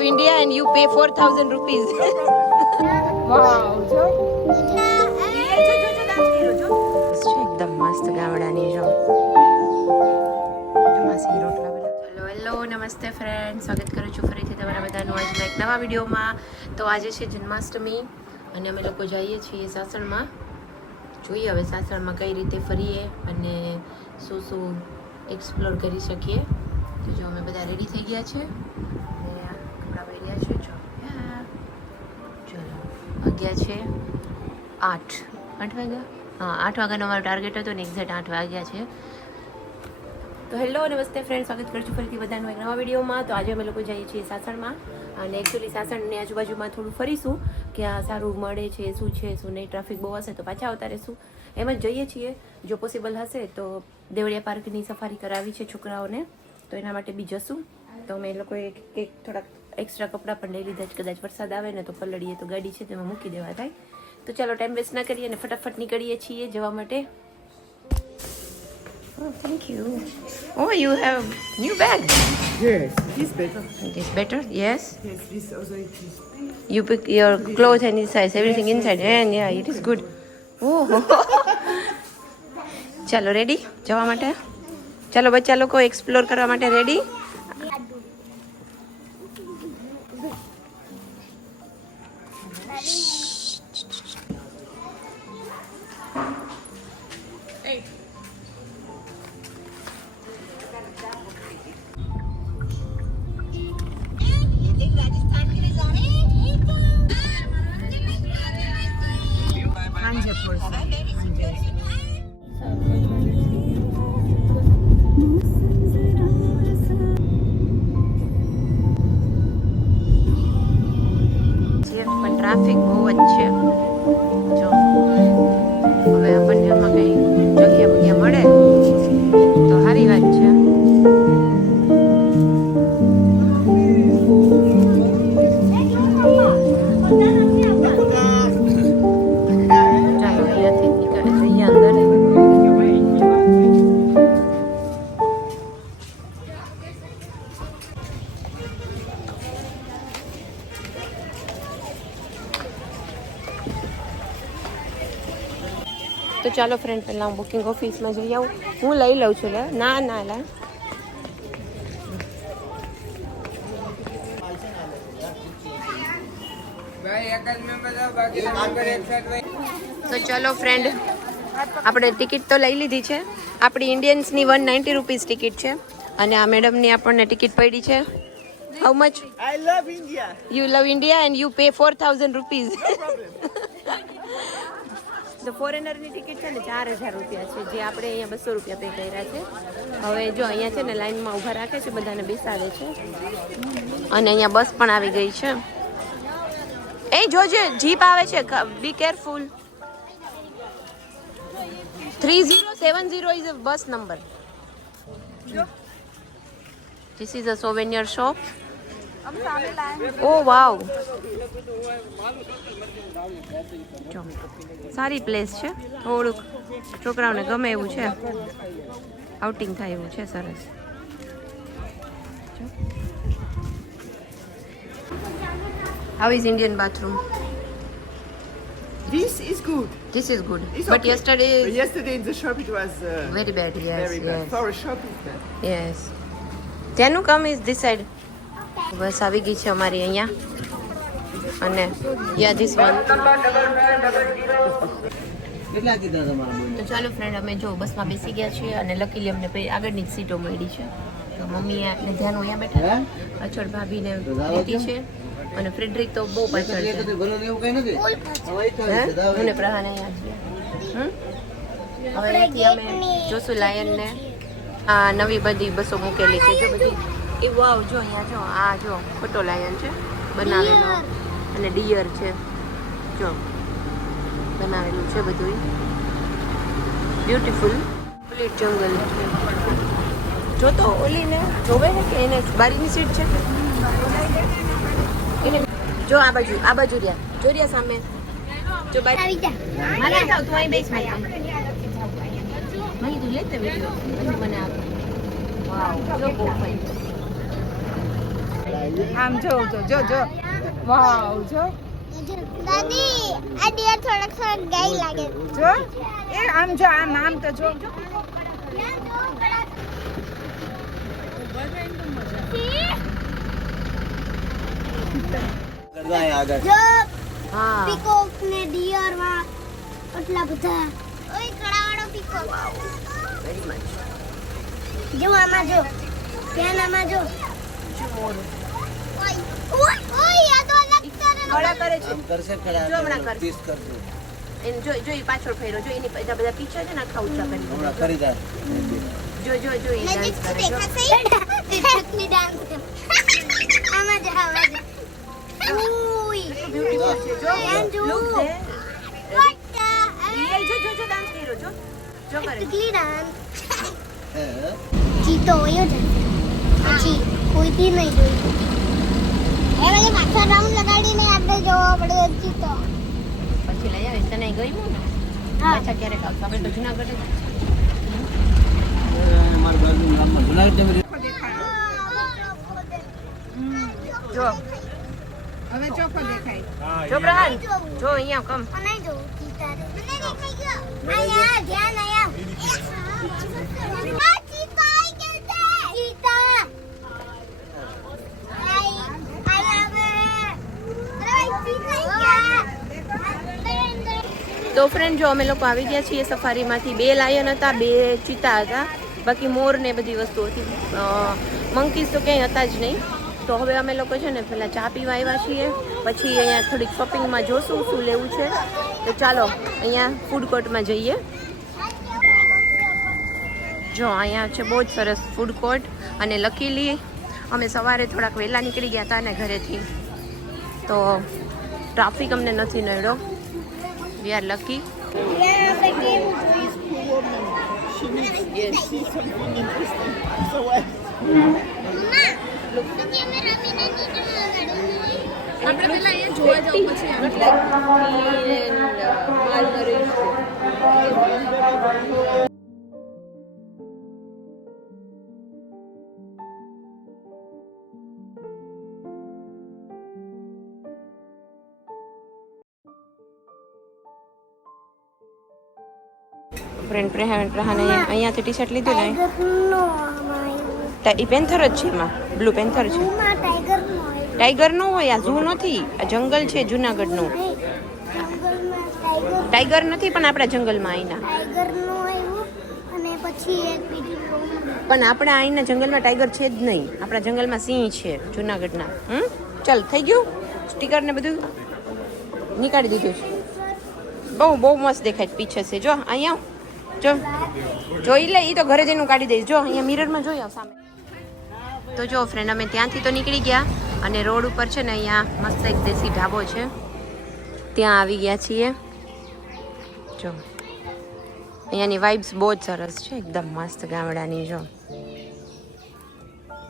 love India and you pay 4,000 rupees. Wow. એકદમ મસ્ત ગામડાની જો. હેલો નમસ્તે ફ્રેન્ડ, સ્વાગત કરું છું ફરીથી તમારા બધાનું આજના એક નવા વિડીયોમાં. તો આજે છે જન્માષ્ટમી અને અમે લોકો જઈએ છીએ સાસણમાં. જોઈએ હવે સાસણમાં કઈ રીતે ફરીએ અને શું શું એક્સપ્લોર કરી શકીએ. તો જો અમે બધા રેડી થઈ ગયા છે અને કપડાં પહેર્યા છે. જો ચલો વાગ્યા છે 8 વાગ્યા. હા 8 વાગ્યાનો અમારો ટાર્ગેટ હતો ને એક્ઝેક્ટ 8 વાગ્યા છે. તો હેલો નમસ્તે ફ્રેન્ડ, સ્વાગત કરું છું ફરીથી બધાનું એક નવા વિડીયોમાં. તો આજે અમે લોકો જઈએ છીએ સાસણમાં અને એકચ્યુઅલી સાસણની આજુબાજુમાં થોડું ફરીશું કે આ સારું મળે છે, શું છે શું નહીં. ટ્રાફિક બહુ હશે તો પાછા આવતા રહીશું. એમ જ જઈએ છીએ. જો પોસિબલ હશે તો દેવળિયા પાર્કની સફારી કરાવી છે છોકરાઓને, તો એના માટે બી જશું. તો અમે લોકોએ એક થોડાક એક્સ્ટ્રા કપડાં પણ લઈ લીધા છે. કદાચ વરસાદ આવે ને તો પલળીએ તો ગાડી છે તેમાં મૂકી દેવા થાય. તો ચાલો ટાઈમ વેસ્ટ ના કરીએ અને ફટાફટ નીકળીએ છીએ જવા માટે. Oh, thank you. Oh, you have new bag. Yes, it is better. It is better, yes. Yes, this also it is. You pick your clothes and inside, everything inside, and yeah, it is good. Oh, ચાલો ready જવા માટે. ચાલો બચ્ચા લોકો explore કરવા માટે ready. પણ traffic બહુ જ છે. જો હવે આપણને આમાં કઈ જગ્યા બગ્યા મળે તો સારી વાત છે. ચાલો અહીંયાથી નીકળે જઈએ અંદર. તો ચાલો ફ્રેન્ડ પહેલાં હું બુકિંગ ઓફિસમાં જઈ આવું. હું લઈ લઉં છું. લે ના ના લા તો ચાલો ફ્રેન્ડ આપણે ટિકિટ તો લઈ લીધી છે. આપણી ઇન્ડિયન્સની 190 રૂપીઝ ટિકિટ છે અને આ મેડમની આપણને ટિકિટ પડી છે. How much? I love India. You love India and you pay 4,000 rupees. તો ફોરેનરની ટિકિટ છે ને 4,000 રૂપિયા છે, જે આપણે અહીંયા 200 રૂપિયા પે કર્યા છે. હવે જો અહીંયા છે ને લાઈનમાં ઊભા રાખે છે, બધાને બેસાડે છે અને અહીંયા બસ પણ આવી ગઈ છે. એ જોજે જીપ આવે છે, be careful. 3070 is a bus number. This is a souvenir shop. Oh wow. જો સારી પ્લેસ છે, થોડુંક છોકરાઓને ગમે એવું છે, આઉટિંગ થાય એવું છે. સરસ. How is Indian bathroom? This is good. This is good. It's But okay. yesterday But yesterday in the shop it was very bad. Yes, very bad. yes. For a shop is bad. Yes. ત્યાંનું કામ is this side. બસ આવી ગઈ છે અમારી અહીંયા અને યા this one. તો ચાલો ફ્રેન્ડ અમે જો બસમાં બેસી ગયા છીએ અને લકીલી અમને આગળની જ સીટો મળી છે. તો મમ્મી ને ધ્યાન અહીંયા બેઠા, અચળ ભાભીને લીધી છે અને ફ્રેડરિક તો બહુ પાછળ છે. હું પ્રહાન અહીંયા છીએ. હવે અહીંયાથી અમે જોશું લાયનને. આ નવી બધી બસો મૂકેલી છે. જો બધી એ વાવ, જો અહીંયા જો આ જો ખોટો લાયન છે બનાવેલો અને ડિયર છે. જો બનાવેલું છે બધું બ્યુટીફુલ. કમ્પ્લીટ જંગલ છે. જો તો ઓલીને જોવે છે કે એને બારીની સીટ છે એને. જો આ બાજુ રહ્યા, જો રહ્યા સામે. જો બારી મને જાવ તું અહીં બેસ. મને તું લેતે વિડિયો મને આપ. વાવ જો બહુ ફાઇન. આમ જો વાવ જો દાદી આ ડિયર થોડાક ગાય લાગે જો એ આમ જો આમ તો જો જો હા પીકોક ને ડિયર માં એટલા બધા ઓય કડાવાળો પીકોક વેરી મચ જો આમાં જો પેન આમાં જો ઓય આ તો અલગ કળા કરે છે કરશે ખરા જો હમણાં કરશે. પીસ કરજો એને જો જો ઈ પાછળ ફેરો જો એની બધા પીછા છે ને આખા ઊંચા કરી હમણાં કરી દે જો જો જો ઈ નજીક ડાન્સ કરે જો દેખાશે ડાન્સ આમાં જો આમાં જો ઉઈ બ્યુટીફુલ છે જો એમ જો. લુક દે વોટ રિયલ જો જો જો ડાન્સ કર્યો જો જો કરે ટીકલી ડાન્સ હે ચીતો હોયો છે પછી કોઈથી નહીં જોયું હવે પાછો રાઉન્ડ લગાડીને આપણે જોવો પડે ચીતો પછી લઈ આવીશ તને ગયું ને હા. પાછા ક્યારેક આવશું આપણે તો જુનાગઢ જ માર બાજુ નામમાં જુનાગઢ જમી જો હવે ચોખ્ખો દેખાય જો પ્રહાન જો અહીંયા કમ મને જો ચીતા રે મને દેખાઈ ગયો આયા ધ્યાન આયા આ ચીતા આઈ ગયો છે ચીતા આઈ આવે અરે ચીતા ગયા તો ફ્રેન્ડ જો અમે લોકો આવી ગયા છીએ સફારીમાંથી 2 લાયન હતા 2 ચીતા હતા બાકી મોર ને બધી વસ્તુ હતી મંકીઝ તો ક્યાંય હતા જ નહીં તો હવે અમે લોકો છે ને પહેલાં ચા પીવા આવ્યા છીએ પછી અહીંયા થોડીક શોપિંગમાં જોશું શું લેવું છે તો ચાલો અહીંયા ફૂડ કોર્ટમાં જઈએ જો અહીંયા છે બહુ જ સરસ ફૂડ કોર્ટ અને લકીલી અમે સવારે થોડાક વહેલા નીકળી ગયા હતા ને ઘરેથી તો ટ્રાફિક અમને નથી નડ્યો વી આર લકી આપણે પેલા અહીંયા જોવા જવું પછી ફ્રેન્ડ પ્રહાને અહીંયાથી ટી શર્ટ લીધું ને ટાઈગરનો આમાં એ પેન્થર જ છે એમાં બ્લુ પેન્થર છે ઝૂમાં ટાઈગરનો આવ્યો ટાઈગર નો હોય આ ઝૂ નથી આ જંગલ છે જુનાગઢનું જંગલમાં ટાઈગર ટાઈગર નથી પણ આપણા જંગલમાં અહીંના ટાઈગરનો આવ્યો અને પછી એક બીજું પણ આપણા અહીંના જંગલમાં ટાઈગર છે જ નહીં આપણા જંગલમાં સિંહ છે જુનાગઢના ચાલ થઈ ગયું સ્ટીકર ને બધું નીકાળી દીધું છે બહુ બહુ મસ્ત દેખાય પીછે છે જો અહીંયા જો જોઈ લે એ તો ઘરે જઈને હું કાઢી દઈશ જો અહીંયા મિરરમાં જોઈ આવ સામે તો જો ફ્રેન્ડ અમે ત્યાંથી તો નીકળી ગયા અને રોડ ઉપર છે ને અહીંયા મસ્ત એક દેશી ઢાબો છે ત્યાં આવી ગયા છીએ જો અહીંયાની વાઇબ્સ બહુ જ સરસ છે એકદમ મસ્ત ગામડાની જો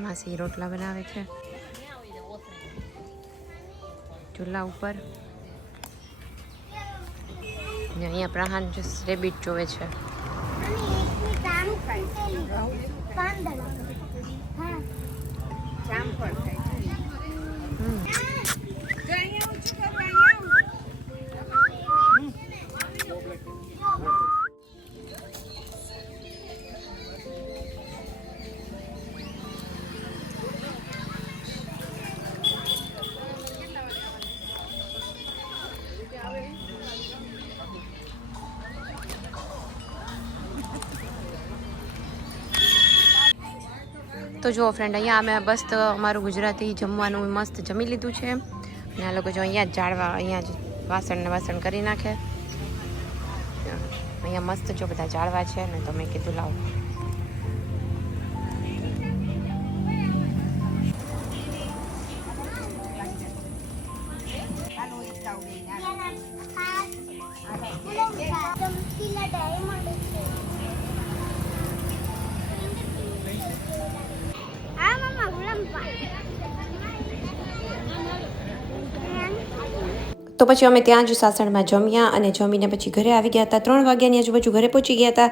માસી રોટલા બનાવે છે ચૂલા ઉપર ને અહીંયા પ્રહાન જસ્ટ રેબિટ જોવે છે જામફળ ખાય જો અહીંયા ઊંચું કરો તો જો ફ્રેન્ડ અહીંયા અમે બસ અમારું ગુજરાતી જમવાનું મસ્ત જમી લીધું છે અને આ લોકો જો અહીંયા જ જાળવા અહીંયા જ વાસણ કરી નાખે અહીંયા મસ્ત જો બધા જાળવા છે ને તો મેં કીધું લાવો તો પછી અમે ત્યાં જ સાસણમાં જમ્યા અને જમીને પછી ઘરે આવી ગયા હતા 3 વાગ્યાની આજુબાજુ ઘરે પહોંચી ગયા હતા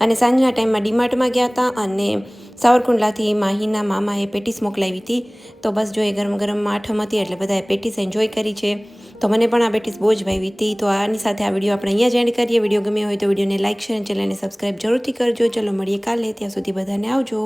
અને સાંજના ટાઈમમાં ડીમાર્ટમાં ગયા હતા અને સાવરકુંડલાથી માહીના મામાએ પેટીસ મોકલાવી હતી. તો બસ જો એ ગરમ ગરમ આઠમ હતી એટલે બધાએ પેટીસ એન્જોય કરી છે. તો મને પણ આ પેટીસ બહુ જ ભાવી હતી. તો આની સાથે આ વિડીયો આપણે અહીંયા જ એન્ડ કરીએ. વિડીયો ગમ્યો હોય તો વિડીયોને લાઇક શેર અને ચેનલને સબસ્ક્રાઈબ જરૂરથી કરજો. ચલો મળીએ કાલે, ત્યાં સુધી બધાને આવજો.